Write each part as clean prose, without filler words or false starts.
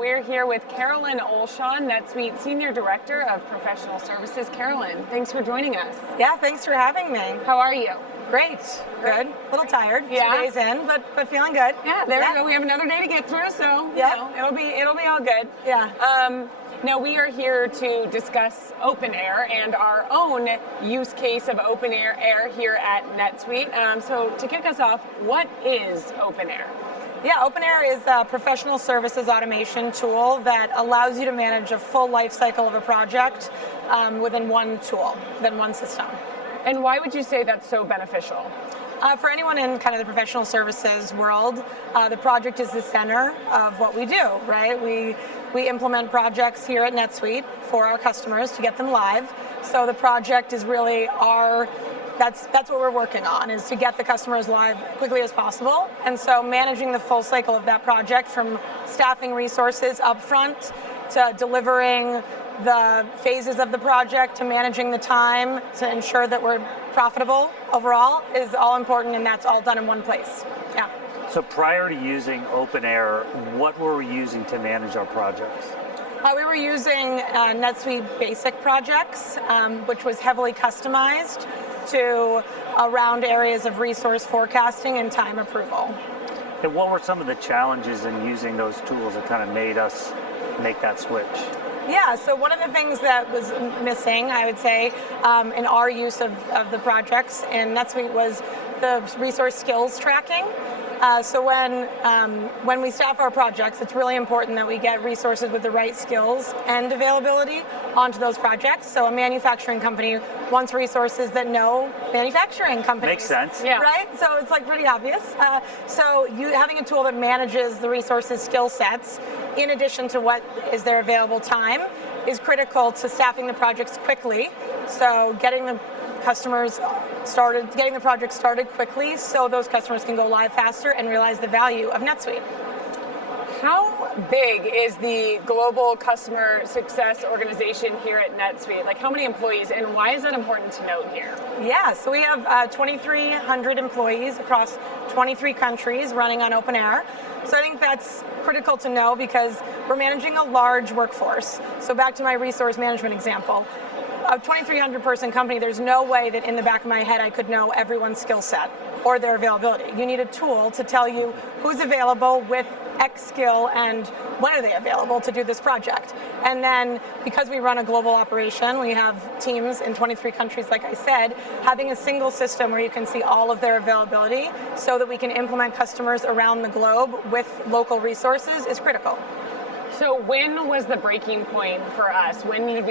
We're here with Carolyn Olshan, NetSuite Senior Director of Professional Services. Carolyn, thanks for joining us. Yeah, thanks for having me. How are you? Great. Good. A little tired. Yeah. 2 days in, but feeling good. Yeah, there we go. We have another day to get through, so Yeah. it'll be all good. Yeah. Now we are here to discuss OpenAir and our own use case of OpenAir here at NetSuite. So to kick us off, what is OpenAir? Yeah, OpenAir is a professional services automation tool that allows you to manage a full life cycle of a project within one tool, within one system. And why would you say that's so beneficial? For anyone in kind of the professional services world, the project is the center of what we do, right? We implement projects here at NetSuite for our customers to get them live. So the project is really that's what we're working on, is to get the customers live quickly as possible. And so managing the full cycle of that project, from staffing resources up front to delivering the phases of the project to managing the time to ensure that we're profitable overall, is all important, and that's all done in one place. Yeah. So prior to using OpenAir, what were we using to manage our projects? We were using NetSuite Basic projects, which was heavily customized to around areas of resource forecasting and time approval. And what were some of the challenges in using those tools that kind of made us make that switch? Yeah, so one of the things that was missing, I would say, in our use of the projects in NetSuite was the resource skills tracking. So when we staff our projects, it's really important that we get resources with the right skills and availability onto those projects. So a manufacturing company wants resources that know manufacturing companies. Makes sense. Yeah. Right? So it's like pretty obvious. So having a tool that manages the resources skill sets, in addition to what is their available time, is critical to staffing the projects quickly. So getting the project started quickly so those customers can go live faster and realize the value of NetSuite. How big is the global customer success organization here at NetSuite? Like, how many employees, and why is that important to note here? Yeah, so we have 2,300 employees across 23 countries running on OpenAir. So I think that's critical to know because we're managing a large workforce. So back to my resource management example. A 2,300 person company, there's no way that in the back of my head I could know everyone's skill set or their availability. You need a tool to tell you who's available with X skill and when are they available to do this project. And then because we run a global operation, we have teams in 23 countries, like I said, having a single system where you can see all of their availability so that we can implement customers around the globe with local resources is critical. So when was the breaking point for us? When did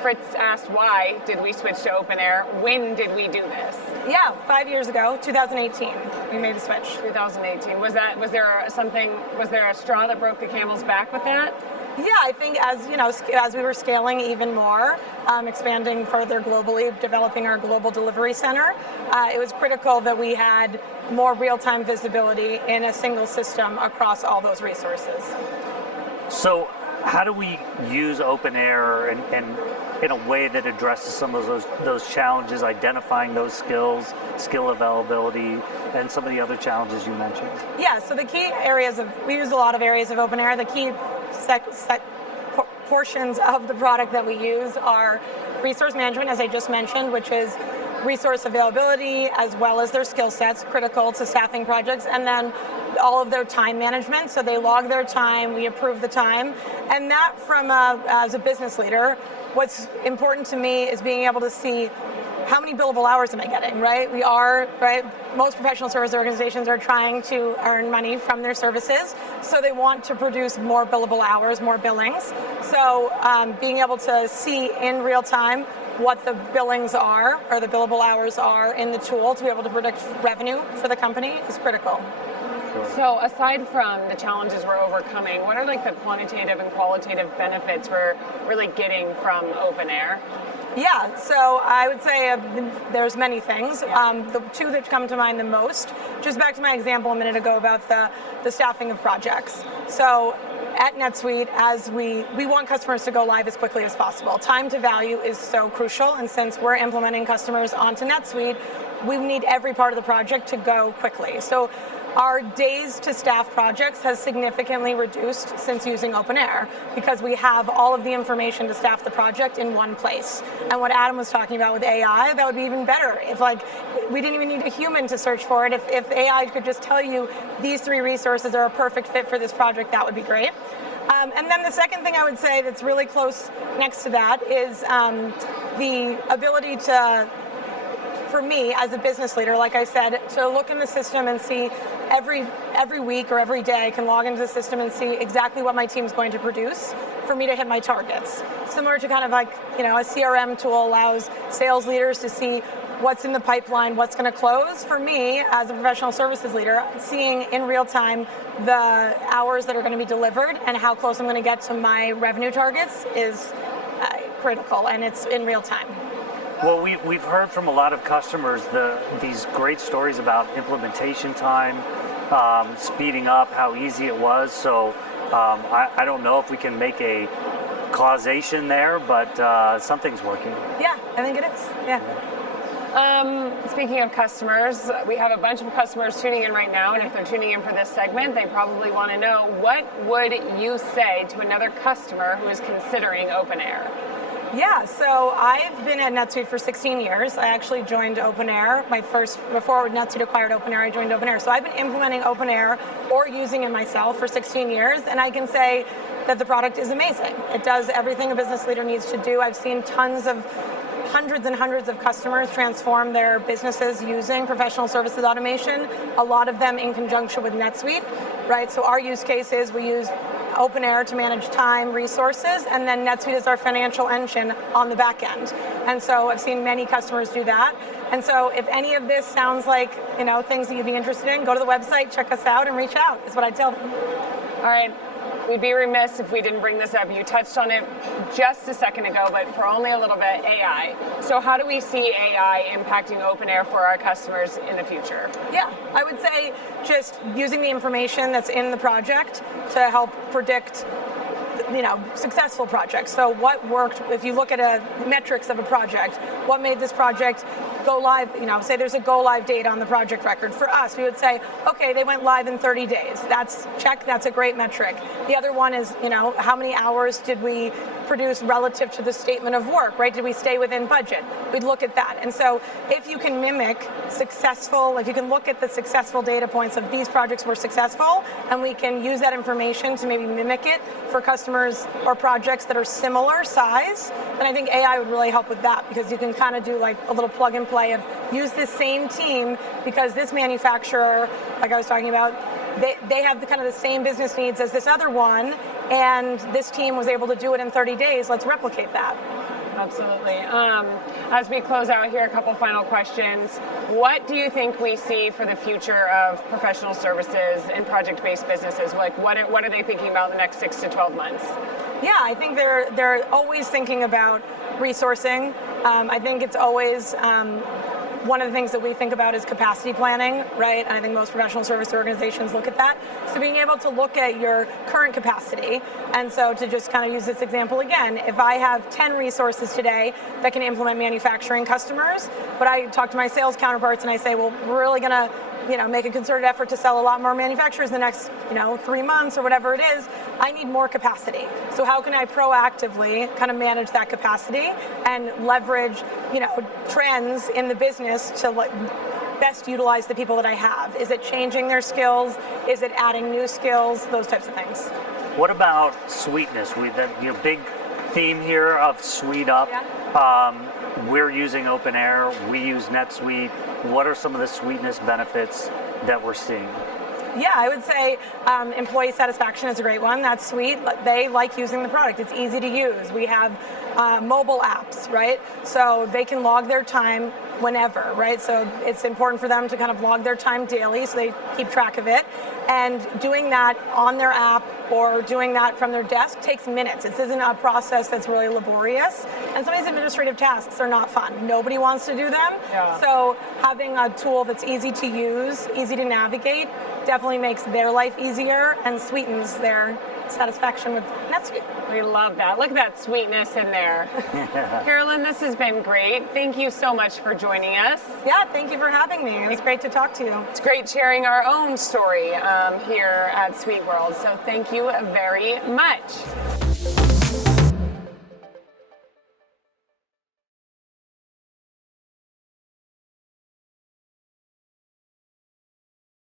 Fritz asked why did we switch to OpenAir? When did we do this? Yeah, 5 years ago, 2018, we made the switch. 2018. Was there a straw that broke the camel's back with that? Yeah, I think as we were scaling even more, expanding further globally, developing our global delivery center, it was critical that we had more real-time visibility in a single system across all those resources. So how do we use OpenAir and in a way that addresses some of those challenges, identifying those skills, skill availability, and some of the other challenges you mentioned? Yeah, so the key areas we use a lot of areas of OpenAir. The key portions of the product that we use are resource management, as I just mentioned, which is resource availability as well as their skill sets, critical to staffing projects, and then all of their time management. So they log their time, we approve the time, and that as a business leader, what's important to me is being able to see how many billable hours am I getting, right? Most professional service organizations are trying to earn money from their services, so they want to produce more billable hours, more billings. So being able to see in real time what the billings are, or the billable hours are in the tool to be able to predict revenue for the company is critical. So aside from the challenges we're overcoming, what are like the quantitative and qualitative benefits we're really getting from OpenAir? Yeah, so I would say there's many things. The two that come to mind the most, just back to my example a minute ago about the staffing of projects. So at NetSuite, as we want customers to go live as quickly as possible. Time to value is so crucial, and since we're implementing customers onto NetSuite, we need every part of the project to go quickly. So our days to staff projects has significantly reduced since using OpenAir because we have all of the information to staff the project in one place. And what Adam was talking about with AI, that would be even better. If we didn't even need a human to search for it. If AI could just tell you these 3 resources are a perfect fit for this project, that would be great. And then the second thing I would say that's really close next to that is the ability to, for me as a business leader, like I said, to look in the system and see every week or every day I can log into the system and see exactly what my team's going to produce for me to hit my targets. Similar to kind of like, a CRM tool allows sales leaders to see what's in the pipeline, what's going to close. For me, as a professional services leader, seeing in real time the hours that are going to be delivered and how close I'm going to get to my revenue targets is critical, and it's in real time. Well, we've heard from a lot of customers these great stories about implementation time, speeding up, how easy it was. So I don't know if we can make a causation there, but something's working. Yeah, I think it is. Yeah. Speaking of customers, we have a bunch of customers tuning in right now, and if they're tuning in for this segment, they probably want to know, what would you say to another customer who is considering OpenAir? Yeah, so I've been at NetSuite for 16 years. I actually joined OpenAir. Before NetSuite acquired OpenAir, I joined OpenAir. So I've been implementing OpenAir or using it myself for 16 years, and I can say that the product is amazing. It does everything a business leader needs to do. I've seen hundreds and hundreds of customers transform their businesses using professional services automation, a lot of them in conjunction with NetSuite, right? So our use case is we use OpenAir to manage time, resources, and then NetSuite is our financial engine on the back end. And so I've seen many customers do that. And so if any of this sounds like, things that you'd be interested in, go to the website, check us out, and reach out, is what I tell them. All right. We'd be remiss if we didn't bring this up. You touched on it just a second ago, but for only a little bit, AI. So how do we see AI impacting OpenAir for our customers in the future? Yeah, I would say just using the information that's in the project to help predict successful projects. So what worked, if you look at metrics of a project, what made this project go live, say there's a go live date on the project record. For us, we would say, okay, they went live in 30 days. That's check, that's a great metric. The other one is, how many hours did we produce relative to the statement of work, right? Did we stay within budget? We'd look at that. And so if you can if you can look at the successful data points of these projects were successful, and we can use that information to maybe mimic it for customers or projects that are similar size, then I think AI would really help with that, because you can kind of do like a little plug and play of use this same team, because this manufacturer, like I was talking about, they have the same business needs as this other one, and this team was able to do it in 30 days. Let's replicate that. Absolutely. As we close out here, a couple final questions. What do you think we see for the future of professional services and project-based businesses? Like, what are they thinking about in the next 6 to 12 months? Yeah, I think they're always thinking about resourcing. I think it's always one of the things that we think about is capacity planning, right? And I think most professional service organizations look at that. So being able to look at your current capacity, and so to just kind of use this example again, if I have 10 resources today that can implement manufacturing customers, but I talk to my sales counterparts and I say, well, we're really going to make a concerted effort to sell a lot more manufacturers in the next 3 months or whatever it is, I need more capacity. So how can I proactively kind of manage that capacity and leverage trends in the business to best utilize the people that I have? Is it changing their skills? Is it adding new skills? Those types of things. What about sweetness? Your big theme here of Suite Up. Yeah. We're using OpenAir. We use NetSuite. What are some of the sweetness benefits that we're seeing? Yeah, I would say employee satisfaction is a great one. That's sweet. They like using the product. It's easy to use. We have mobile apps, right? So they can log their time whenever, right? So it's important for them to kind of log their time daily so they keep track of it. And doing that on their app or doing that from their desk takes minutes. This isn't a process that's really laborious. And some of these administrative tasks are not fun. Nobody wants to do them. Yeah. So having a tool that's easy to use, easy to navigate, definitely makes their life easier and sweetens their satisfaction with NetSuite. We love that. Look at that sweetness in there. Carolyn, this has been great. Thank you so much for joining us. Yeah, thank you for having me. It was great to talk to you. It's great sharing our own story here at SuiteWorld. So thank you very much.